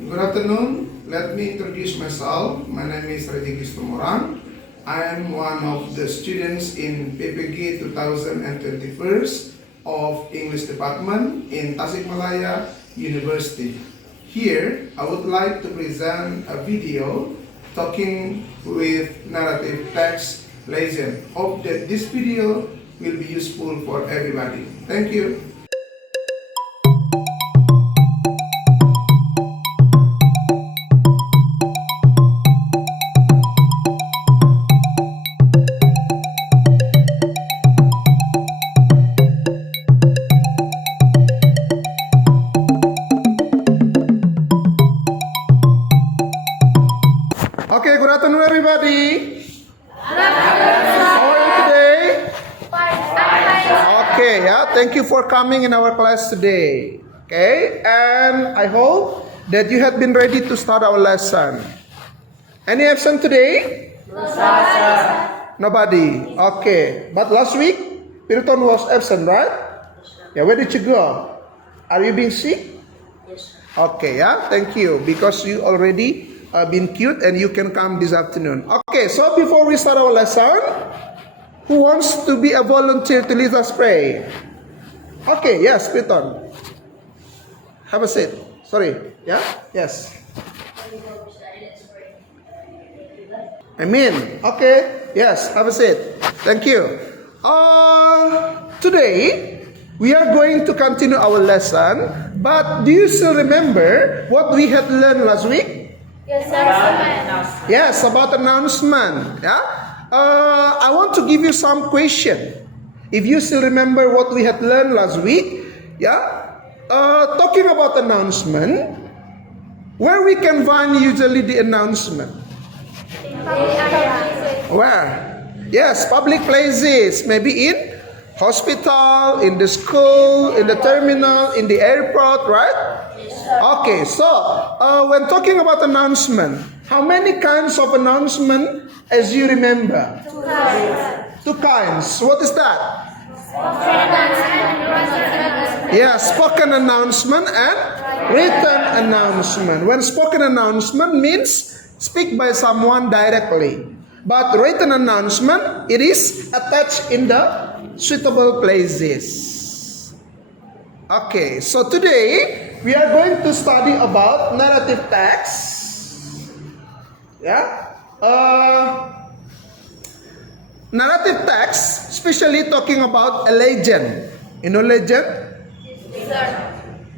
Good afternoon. Let me introduce myself. My name is Rejeki Stumorang. I am one of the students in PPG 2021 of English Department in Tasikmalaya University. Here, I would like to present a video talking with narrative text lesson. Hope that this video will be useful for everybody. Thank you. Okay, good afternoon everybody. How are you today? Okay, thank you for coming in our class today. Okay, and I hope that you have been ready to start our lesson. Any absent today? No, sir. Nobody. Okay, but last week, Pirton was absent, right? Yeah, where did you go? Are you being sick? Yes, sir. Okay, thank you, because you already been cute and you can come this afternoon. Okay, so before we start our lesson, who wants to be a volunteer to lead us pray? Okay, yes, Piton. Have a seat. Sorry, yeah? Yes. Amen. Okay, yes, have a seat. Thank you. Today, we are going to continue our lesson, but do you still remember what we had learned last week? Yes, sir. Yes, about announcement. Yeah. I want to give you some question. If you still remember what we had learned last week, yeah. Talking about announcement, where we can find usually the announcement? Where? Yes, public places. Maybe in hospital, in the school, in the terminal, in the airport, right? Okay, so when talking about announcement, how many kinds of announcement as you remember? Two kinds. Two kinds. What is that? Yes, spoken announcement and written announcement. When spoken announcement means speak by someone directly. But written announcement, it is attached in the suitable places. Okay, so today we are going to study about narrative text. Yeah. Narrative text, especially talking about a legend. You know legend? Yes, sir.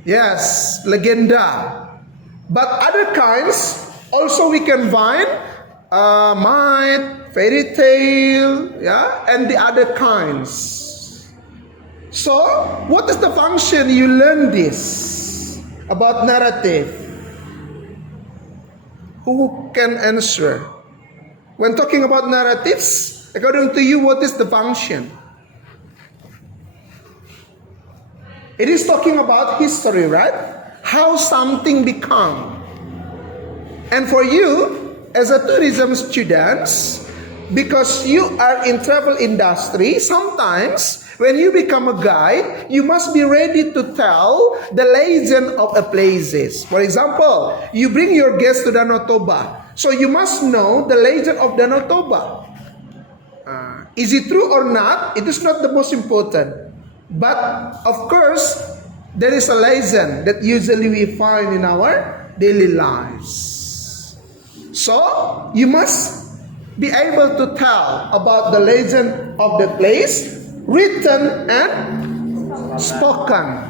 Yes, legenda. But other kinds also we can find myth, fairy tale, yeah, and the other kinds. So, what is the function you learn this about narrative? Who can answer? When talking about narratives, according to you, what is the function? It is talking about history, right? How something become. And for you, as a tourism students, because you are in travel industry, sometimes when you become a guide, you must be ready to tell the legend of a places. For example, you bring your guests to Danau Toba, so you must know the legend of Danau Toba. Is it true or not? It is not the most important. But of course, there is a legend that usually we find in our daily lives. So, you must be able to tell about the legend of the place, written and spoken,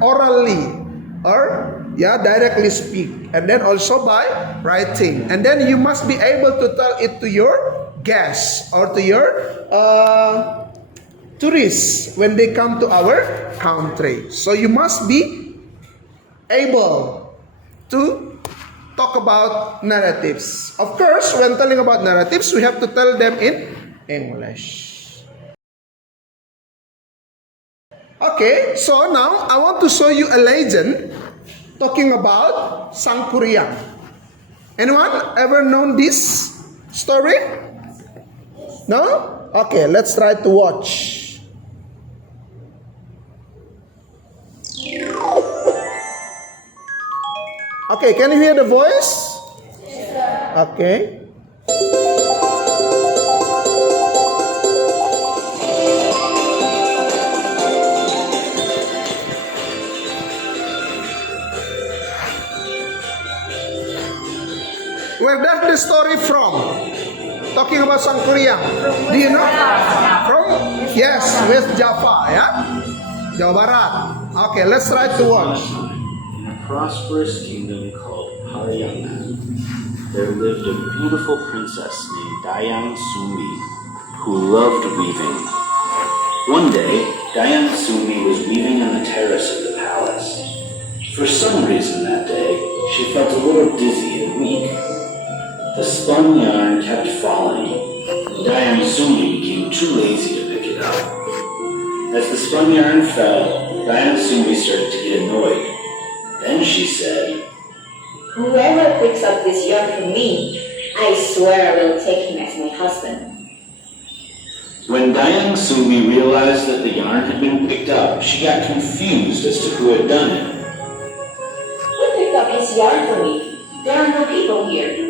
orally, or directly speak, and then also by writing. And then you must be able to tell it to your guests or to your tourists when they come to our country. So you must be able to talk about narratives. Of course, when telling about narratives, we have to tell them in English. Okay, so now I want to show you a legend talking about Sang Kuryang. Anyone ever known this story? No? Okay, let's try to watch. Okay, can you hear the voice? Okay. Where does the story from? Talking about Sang Kuryang. Do you know? From? Yes, West Java, yeah? Jawa Barat. Okay, let's try to watch. In a prosperous kingdom called Paryanga, there lived a beautiful princess named Dayang Sumi, who loved weaving. One day, Dayang Sumi was weaving on the terrace of the palace. For some reason that day, she felt a little dizzy and weak. The spun yarn kept falling, and Dayang Sumi became too lazy to pick it up. As the spun yarn fell, Dayang Sumi started to get annoyed. Then she said, "Whoever picks up this yarn for me, I swear I will take him as my husband." When Dayang Sumi realized that the yarn had been picked up, she got confused as to who had done it. "Who picked up his yarn for me? There are no people here."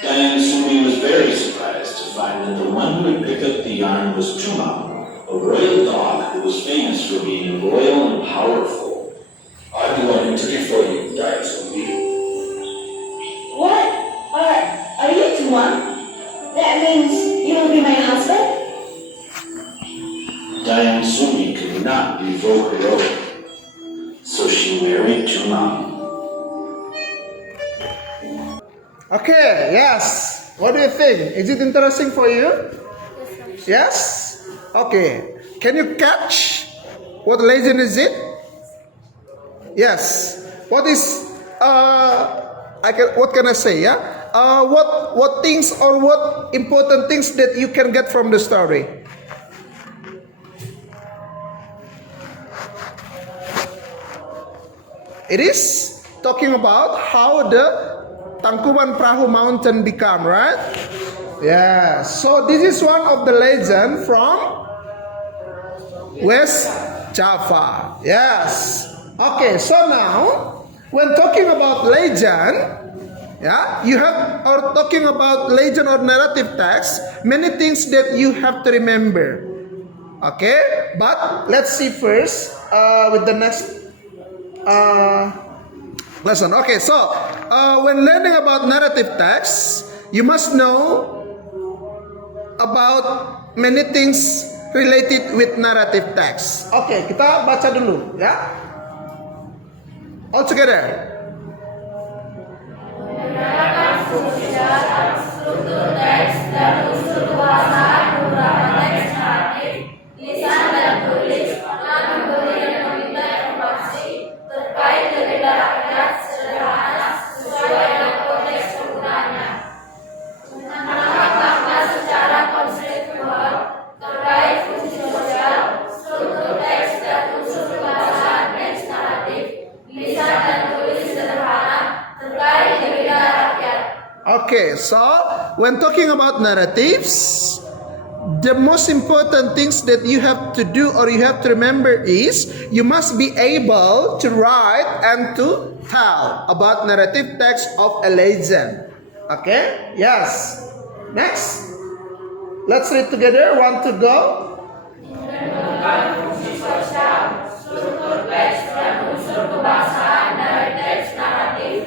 Dayang Sumi was very surprised to find that the one who had picked up the yarn was Tumam, a royal dog who was famous for being loyal and powerful. "I'm the one who took it for you, Dayang Sumi." "What? Are you Tuan? That means you will be my husband?" Dayang Sumi could not revoke her oath, so she married Tumam. Okay, yes. What do you think? Is it interesting for you? Yes? Okay. Can you catch what legend is it? Yes. What is what can I say? Yeah. What things or what important things that you can get from the story? It is talking about how the Tangkuban Perahu mountain become, right? Yeah. So this is one of the legend from West Java. Yes. Okay. So now, when talking about legend, yeah, you have or talking about legend or narrative text, many things that you have to remember. Okay. But let's see first with the next lesson. Okay, so when learning about narrative text, you must know about many things related with narrative text. Okay, kita baca dulu, ya. All together. Menggunakan fungsi struktur teks dan unsur kekuasaan beberapa teks narratif, lisan dan tulis akan memberi dan meminta informasi terkait legenda rakyat sederhana sesuai dengan konteks penggunaannya. Menangkap fakta secara konseptual terkait fungsi sosial, struktur teks dan unsur kekuasaan teks naratif, lisan dan tulis sederhana terkait legenda rakyat. Okay, so when talking about narratives, the most important things that you have to do or you have to remember is you must be able to write and to tell about narrative text of a legend. Okay? Yes. Next. Let's read together. Want to go? Menentukan fungsi sosial, struktur teks dan unsur kebahasaan dari teks naratif,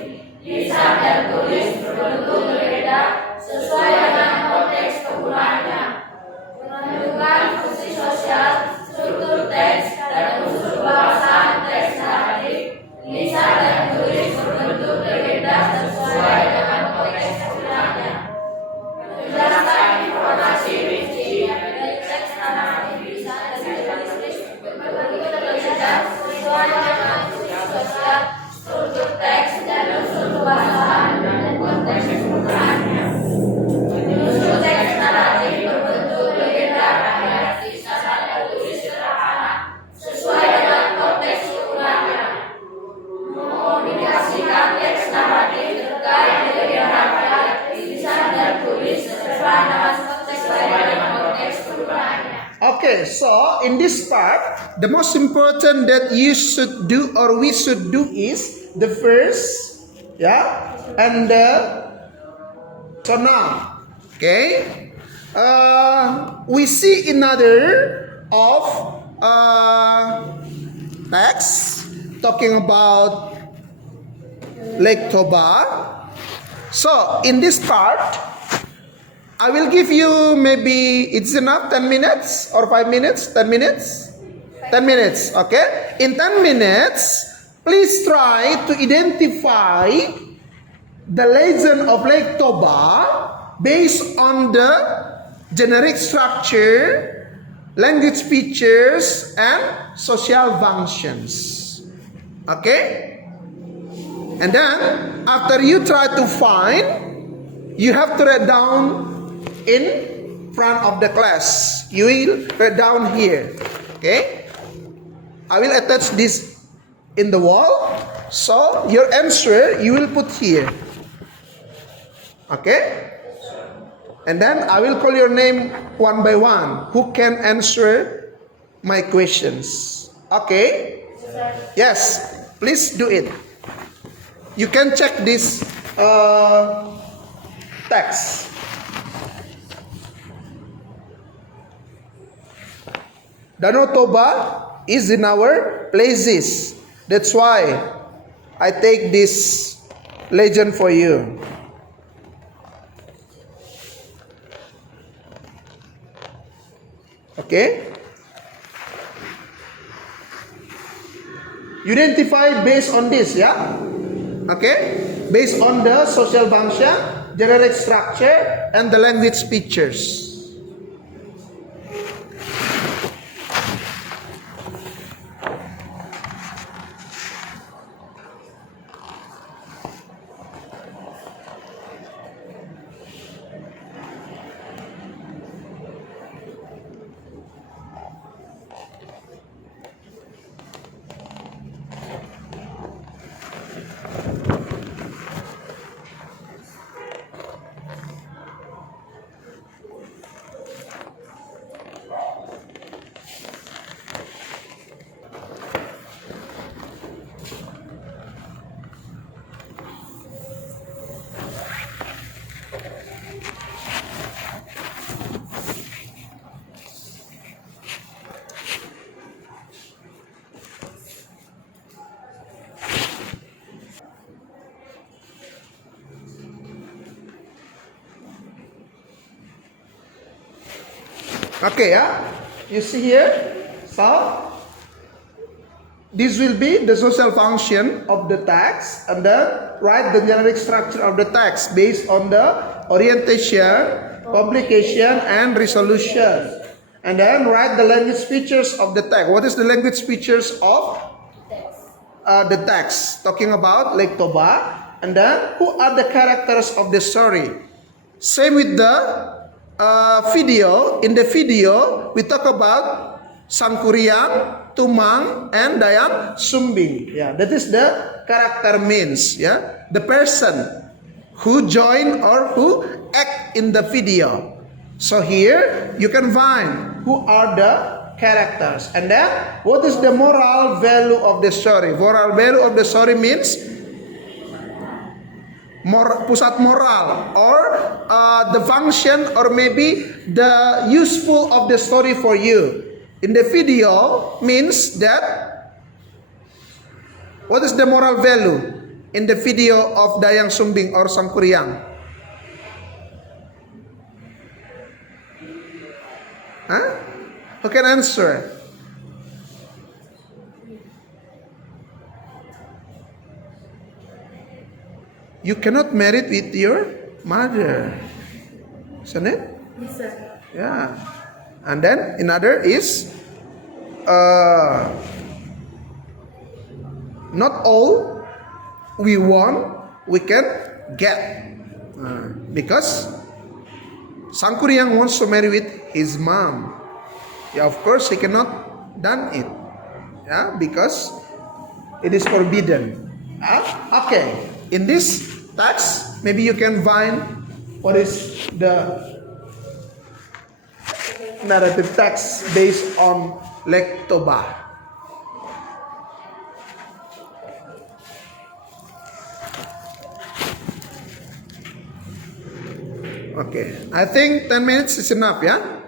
lisan dan tulis berbentuk berbeda sesuai dengan konteks penggunaannya. Menentukan fungsi sosial, struktur teks dan unsur kebahasaan teks naratif, lisan dan tulis berbentuk berbeda sesuai dengan konteks penggunaannya. Menjelaskan informasi rinci dari teks naratif, lisan dan jenis-jenis berbentuk berbeda sesuai dengan fungsi sosial, struktur teks dan unsur kebahasaan dan konteks penggunaannya. Unsur teks naratif berbentuk legenda rakyat, lisan dan tulis sederhana sesuai dengan konteks penggunaannya. Mengkomunikasikan teks naratif terkait legenda rakyat, lisan dan tulis sederhana sesuai dengan konteks penggunaannya. Okay, so in this part, the most important that you should do or we should do is the verse, yeah, and the pronoun. Okay. We see another of text talking about Lake Toba. So in this part, I will give you maybe it's enough 10 minutes or 5 minutes, 10 minutes, 10 minutes. Okay. In 10 minutes, please try to identify the legend of Lake Toba based on the generic structure, language features, and social functions. Okay? And then, after you try to find, you have to write down in front of the class. You will write down here. Okay? I will attach this in the wall. So, your answer, you will put here. Okay? And then I will call your name one by one. Who can answer my questions? Okay? Yes. Please do it. You can check this text. Danau Toba is in our places. That's why I take this legend for you. Okay? You identify based on this, yeah? Okay? Based on the social function, generic structure, and the language features. Okay, yeah? You see here? So, this will be the social function of the text, and then write the generic structure of the text based on the orientation, complication, and resolution. And then write the language features of the text. What is the language features of the text? Talking about Lake Toba. And then, who are the characters of the story? Same with the video. In the video, we talk about Sangkuriang, Tumang, and Dayang Sumbing. Yeah, that is the character means. Yeah, the person who join or who act in the video. So here you can find who are the characters, and then what is the moral value of the story. Moral value of the story means pusat moral, or the function, or maybe the useful of the story for you. In the video means that what is the moral value in the video of Dayang Sumbing or Sangkuriang? Huh? Who can answer? You cannot marry with your mother, isn't it? Yes, sir. Yeah. And then another is not all we want we can get, because Sangkuriang wants to marry with his mom. Yeah, of course he cannot done it. Yeah, because it is forbidden. Okay. In this text, maybe you can find what is the narrative text based on Lake Toba. Okay. I think 10 minutes is enough, yeah?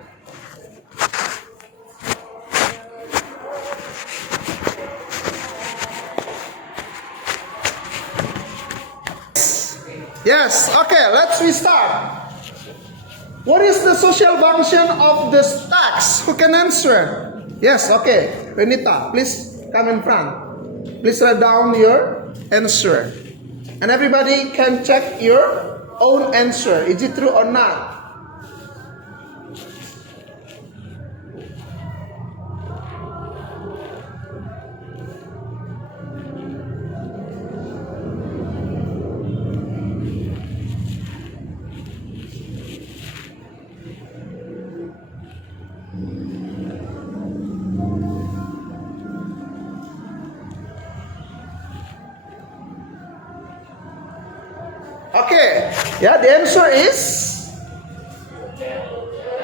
Yes, okay, let's restart. What is the social function of this text? Who can answer? Yes, okay. Renita, please come in front. Please write down your answer. And everybody can check your own answer. Is it true or not? Okay, yeah, the answer is,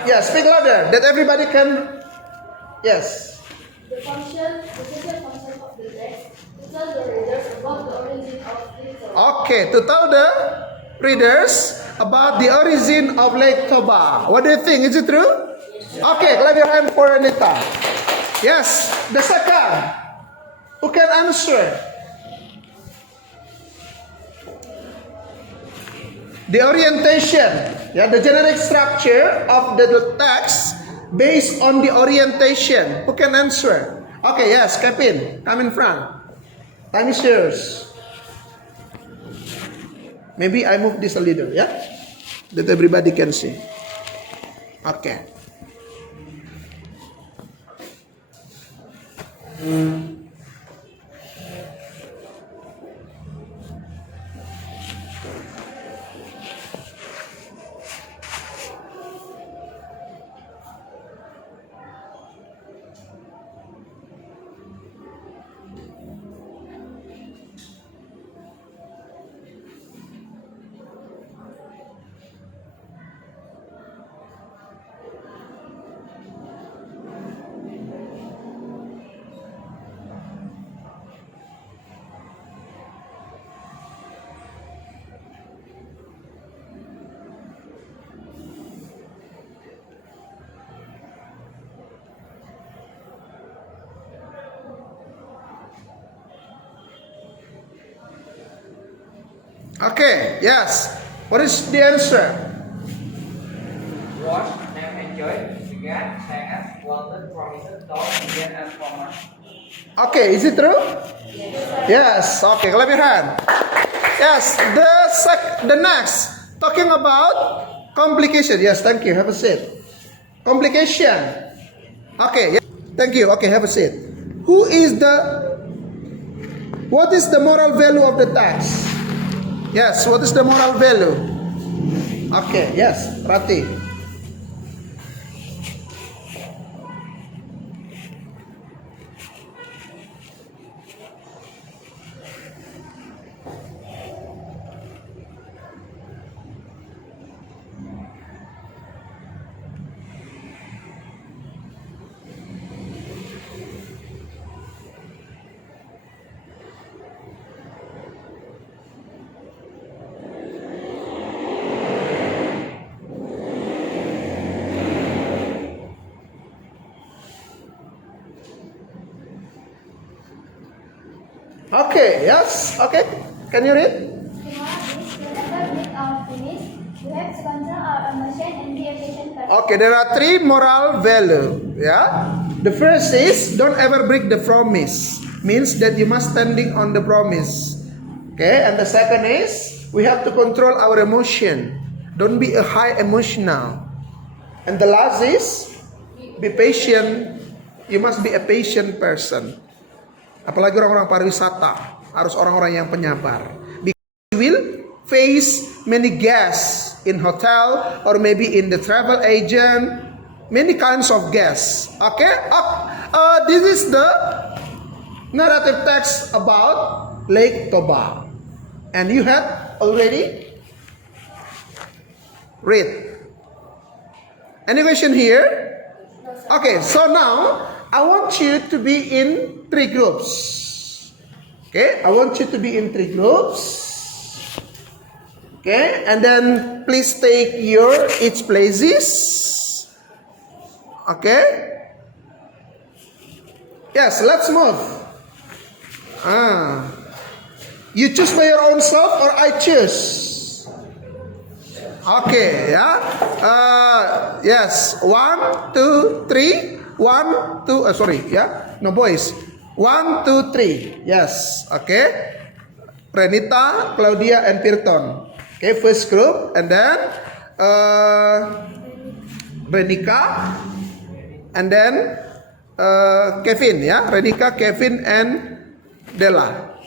yeah, speak louder, that everybody can, yes. The social function of the text to tell the readers about the origin of Lake Toba. Okay, to tell the readers about the origin of Lake Toba. What do you think? Is it true? Okay, clap your hand for Anita. Yes, the second. Who can answer? The orientation, yeah, the generic structure of the text based on the orientation. Who can answer? Okay, yes, Kevin, come in front. Time is yours. Maybe I move this a little, yeah, that everybody can see. Okay. Okay, yes. What is the answer? Watch, name, enjoy, began, sang, wanted, promised, told, began, and promised. Okay, is it true? Yes. Okay, clap your hand. Yes, the next, talking about complication. Yes, thank you. Have a seat. Complication. Okay, yeah. Thank you. Okay, have a seat. What is the moral value of the text? Yes, what is the moral value? Okay, yes, Rati. Okay, yes, okay. Can you read? Whenever we are finished, we have to control our emotion and be a patient person. Okay, there are 3 moral value. Yeah. The first is don't ever break the promise. Means that you must standing on the promise. Okay, and the second is we have to control our emotion. Don't be a high emotional. And the last is be patient. You must be a patient person. Apalagi orang-orang pariwisata, harus orang-orang yang penyabar. Because you will face many guests in hotel or maybe in the travel agent, many kinds of guests. Okay, this is the narrative text about Lake Toba, and you had already read. Any question here? Okay, so now I want you to be in 3 groups. Okay, I want you to be in 3 groups. Okay, and then please take your each places. Okay. Yes, let's move. You choose by your own self or I choose? Okay, yeah. Yes, 1, 2, 3. 1, 2. Sorry, yeah. No boys. 1, 2, 3. Yes. Okay. Renita, Claudia, and Pirton. Okay, first group, and then Renika, and then Kevin, yeah. Renika, Kevin, and Della.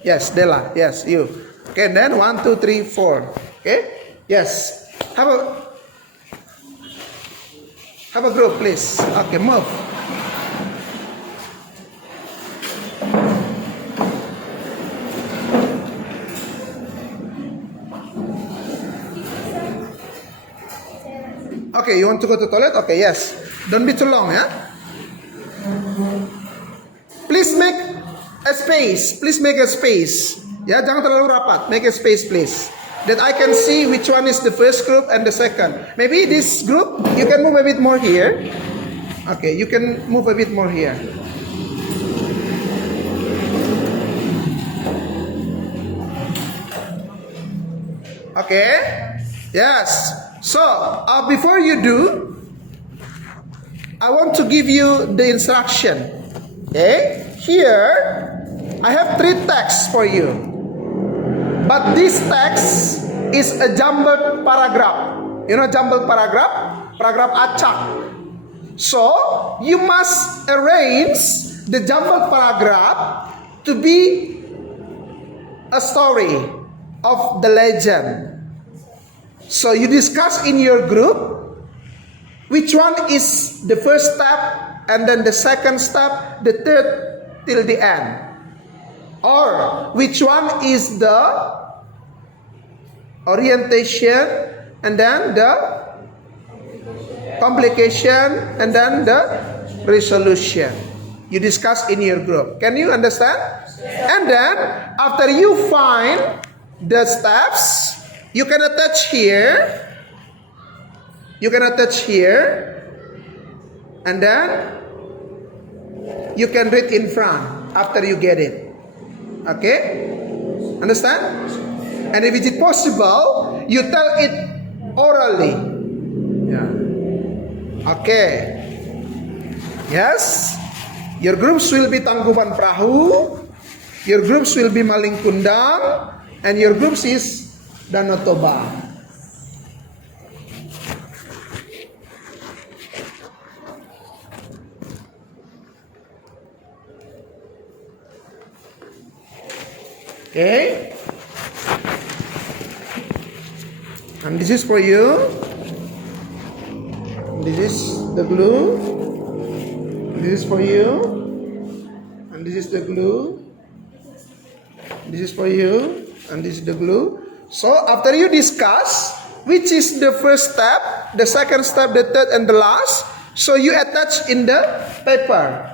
Yes, Della. Yes, you. Okay, and then 1, 2, 3, 4. Okay. Yes. Have a group, please. Okay, move. Okay, you want to go to toilet? Okay, yes. Don't be too long, yeah. Please make a space. Please make a space. Ya, jangan terlalu rapat. Make a space, please. That I can see which one is the first group and the second. Maybe this group, you can move a bit more here. Okay, you can move a bit more here. Okay. Yes. So, before you do, I want to give you the instruction. Okay. Here, I have 3 texts for you. But this text is a jumbled paragraph. You know jumbled paragraph? Paragraph acak. So, you must arrange the jumbled paragraph to be a story of the legend. So, you discuss in your group which one is the first step, and then the second step, the third till the end. Or which one is the orientation, and then the complication, and then the resolution. You discuss in your group. Can you understand? And then after you find the steps, you can attach here. You can attach here, and then you can read in front after you get it. Okay? Understand? And if it is possible, you tell it orally. Yeah. Okay. Yes. Your groups will be Tangkuban Perahu. Your groups will be Maling Kundang, and your groups is Danau Toba. Okay. And this is for you. This is the glue. This is for you. And this is the glue. This is for you. And this is the glue. So after you discuss which is the first step, the second step, the third, and the last, so you attach in the paper.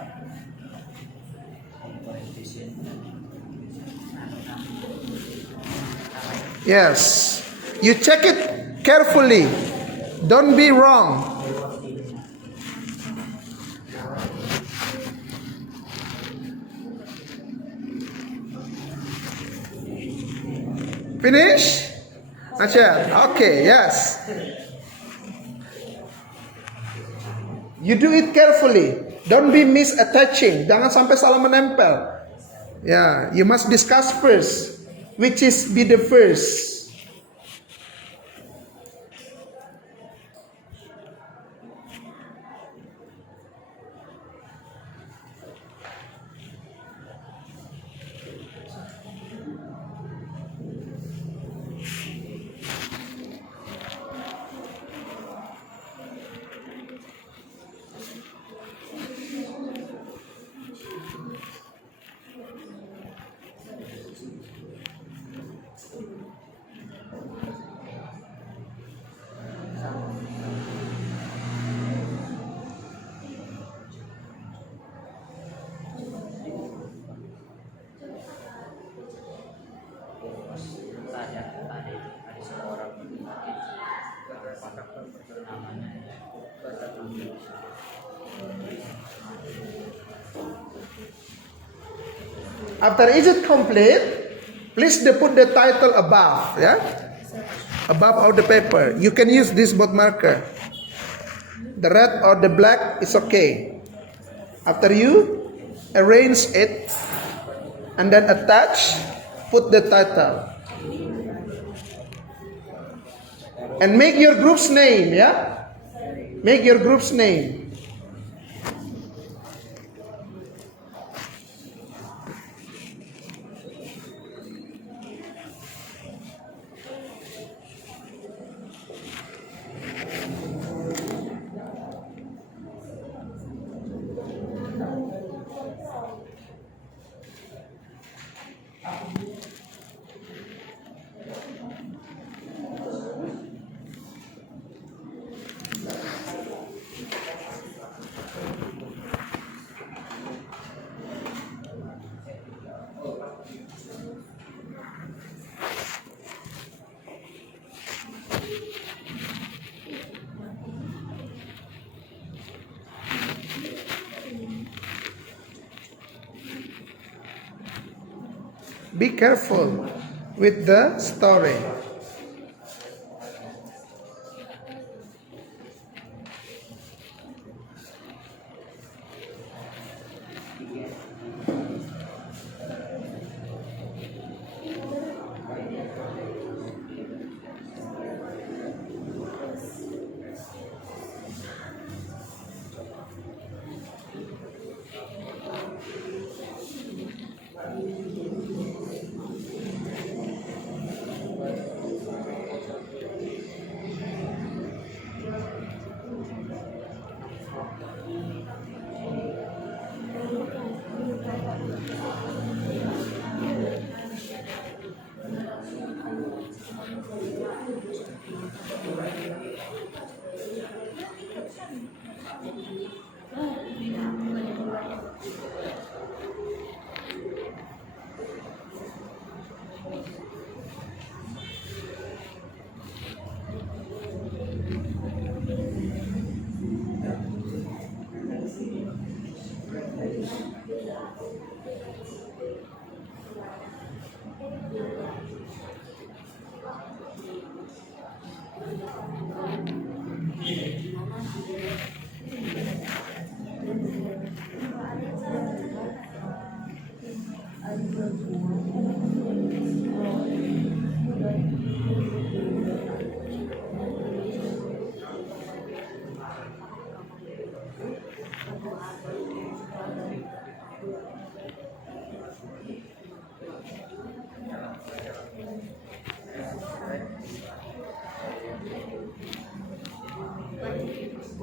Yes. You check it carefully. Don't be wrong. Finish? Not yet. Okay, yes. You do it carefully. Don't be misattaching. Jangan sampai salah menempel. Yeah, you must discuss first. Which is be the first. After is it complete, please put the title above, yeah? Above all the paper. You can use this bold marker. The red or the black is okay. After you arrange it and then attach, put the title. And make your group's name, yeah? Make your group's name. Be careful with the story.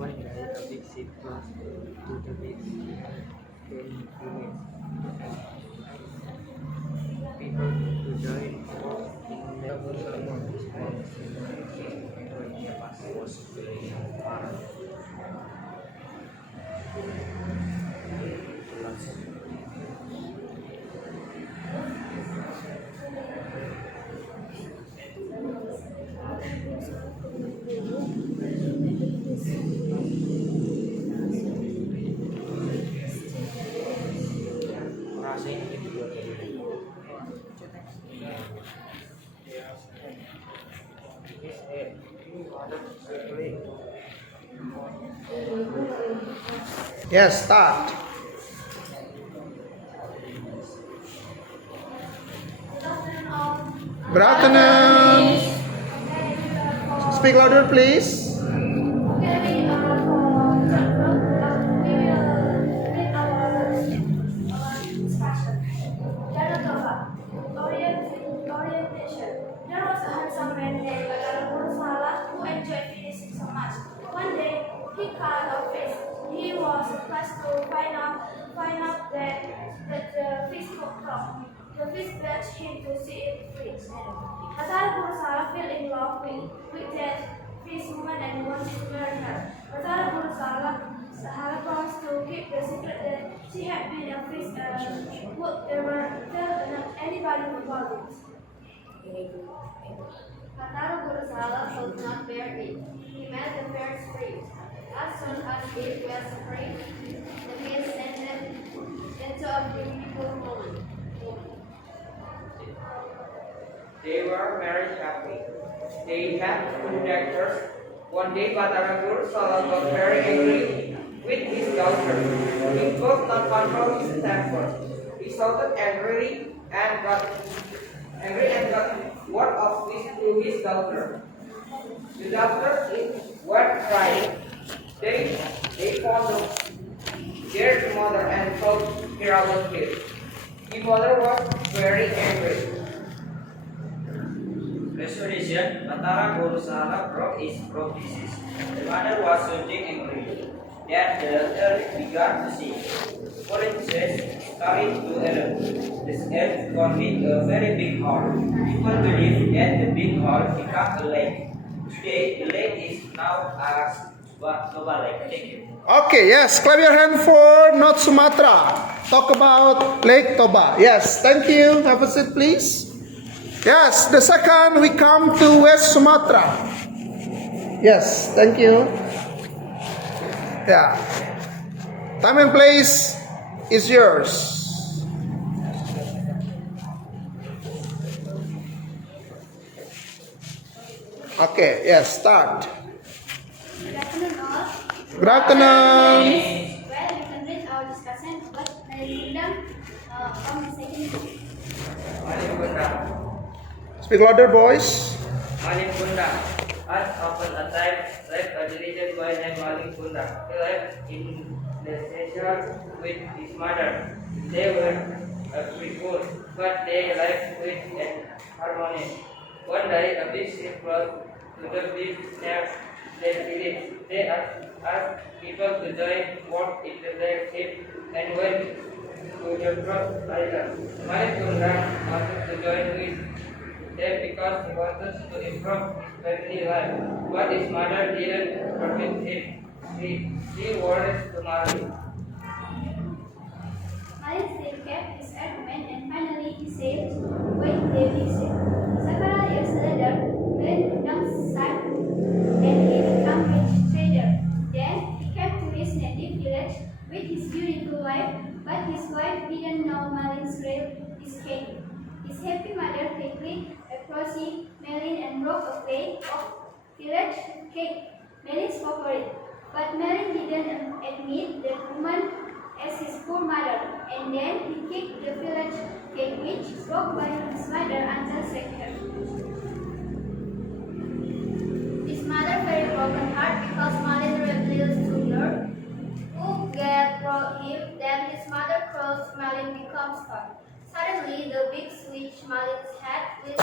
One day a big ship was to the beach. 10 minutes. People to join in the Yes, start. Good afternoon. Speak louder, please. Orientation. There was a handsome man named Salah who enjoyed fishing so much. One day, he caught a fish. He was surprised to find out that the fish could talk. The fish begged him to see it free. Salah fell in love with that fish woman and wanted to marry her. Salah promised to keep the secret that she had been a fish would never tell anybody about it. Salah could not bear it. He made the first free. As soon as it was free, the fish ended into a beautiful woman. they had two daughters. One day Bataragur Salah got very angry with his daughter. He could not control his temper. He shouted angrily and got word of this to his daughter. The daughter were crying. They found their mother and told her about it. The mother was very angry. Resolution antara guru salah broke his promises. The mother was sounding angry. Then the daughter began to sing. Police started to error. This earth contained a very big hall. People believe that the big hall became a lake. Today, the lake is now as Toba Lake. Thank you. Okay, yes. Clap your hand for North Sumatra. Talk about Lake Toba. Yes, thank you. Have a seat, please. Yes, the second we come to West Sumatra. Yes, thank you. Yeah. Time and place is yours. Okay, yes, start. Good afternoon all. Good afternoon. Well, we can read our discussion about from the second book. Malin Bunda. Speak louder, boys. Malin Bunda. Once upon a time, lived a diligent boy named Malin Bunda. He lived in the station with his mother. They were pretty good, but they lived with harmony. One day, a big ship brought to the beach near their village. They asked people to join work in their ship and went to the cross island. Malin Bunda wanted to join with them because he wanted to improve his family life, but his mother didn't permit him. She wanted to marry. Malin still kept his argument and finally he said, "Wait, Devi said." Several years later, Malin Bundang sacked and he became rich trader. Then he came to his native village with his beautiful wife, but his wife didn't know Malin's real escape. His happy mother quickly approached Malin and broke a plate of village cake, Malin's favorite. But Malin didn't admit the woman as his poor mother, and then he kicked the village cake which broke by his mother until saved her. His mother very broken heart because Malin rebelled to her, who get him, then his mother crossed Malin becomes hurt. Suddenly, the big switch Malin's had was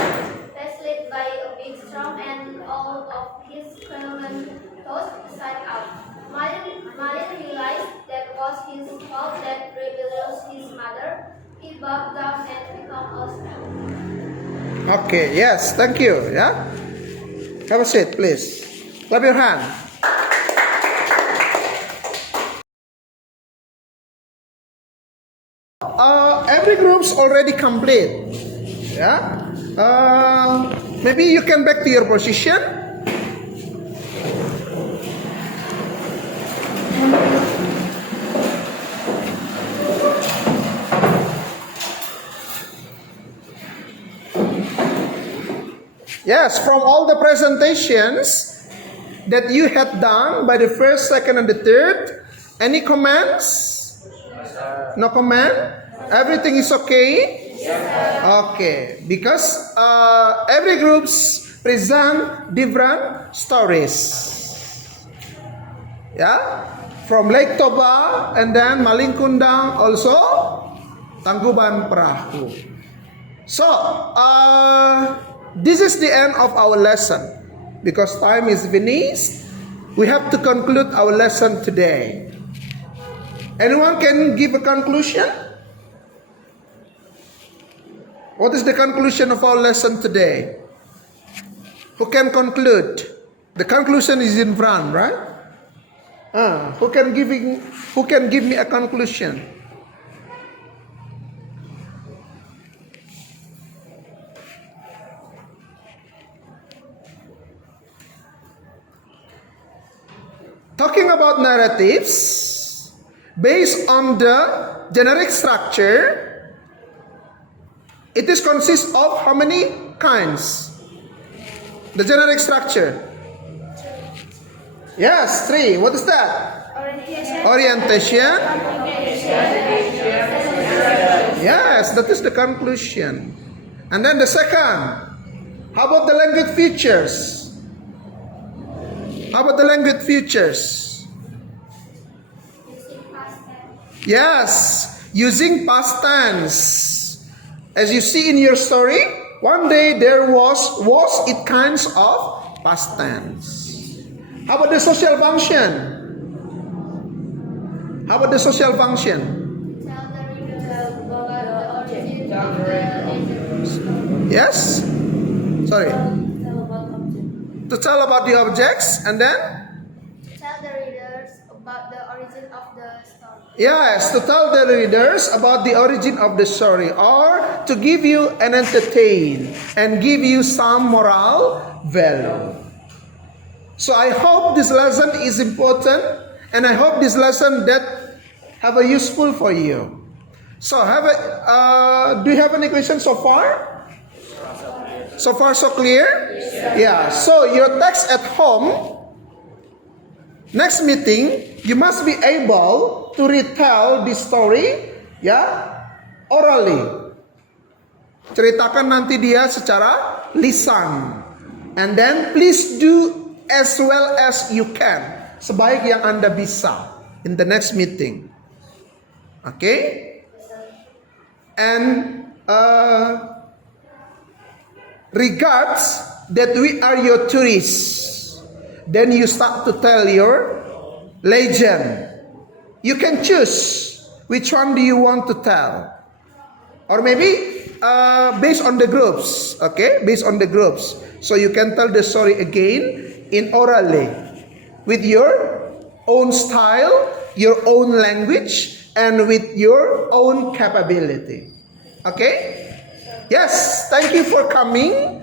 facilitated by a big storm and all of his crewmen tossed aside out. Malin realized that was his fault that rebellious his mother. He bowed down and became hostile. Okay, yes, thank you. Yeah. Have a seat, please. Clap your hand. Every group's already complete. Yeah. Maybe you can back to your position. Yes, from all the presentations that you had done by the first, second, and the third, any comments? No comment? Everything is okay? Okay, because every groups present different stories. Yeah, from Lake Toba and then Malingkundang also Tangkuban Perahu. So, this is the end of our lesson. Because time is finished, we have to conclude our lesson today. Anyone can give a conclusion? What is the conclusion of our lesson today? Who can conclude? The conclusion is in front, right? Who can give me a conclusion? Talking about narratives, based on the generic structure, it is consists of how many kinds? The generic structure. Yes, 3. What is that? Orientation. Yes, that is the conclusion. And then the second. How about the language features? How about the language features? Yes, using past tense. As you see in your story, one day there was it kinds of past tense. How about the social function? How about the social function? Yes? Sorry. To tell about the objects and then? Tell the readers about the origin of the story. Yes, to tell the readers about the origin of the story, or to give you an entertain and give you some moral value. So I hope this lesson is important, and I hope this lesson that have a useful for you. So do you have any questions so far? So far so clear? Yeah. So your text at home, next meeting, you must be able to retell the story, orally. Ceritakan nanti dia secara lisan. And then please do as well as you can. Sebaik yang Anda bisa in the next meeting. Okay? And regards that we are your tourists. Then you start to tell your legend. You can choose which one do you want to tell. Or maybe based on the groups. Okay? Based on the groups. So you can tell the story again in orally. With your own style, your own language, and with your own capability. Okay? Yes, thank you for coming.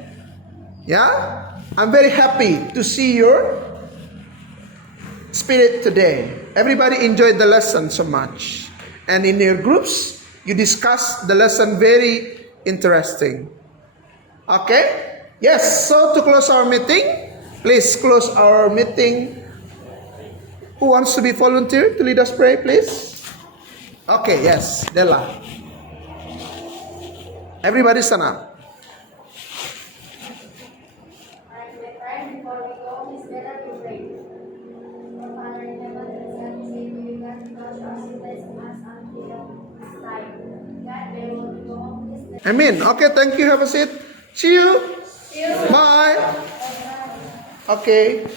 Yeah? I'm very happy to see your spirit today. Everybody enjoyed the lesson so much. And in your groups, you discussed the lesson very interesting. Okay? Yes, so to close our meeting, please close our meeting. Who wants to be volunteer to lead us pray, please? Okay, yes, Della. Everybody stand up. Before we go, it's better to pray. Our Father in heaven, we God, because our sins us until this time. God, we will go. Amen. Okay, thank you. Have a seat. See you. Bye. Okay.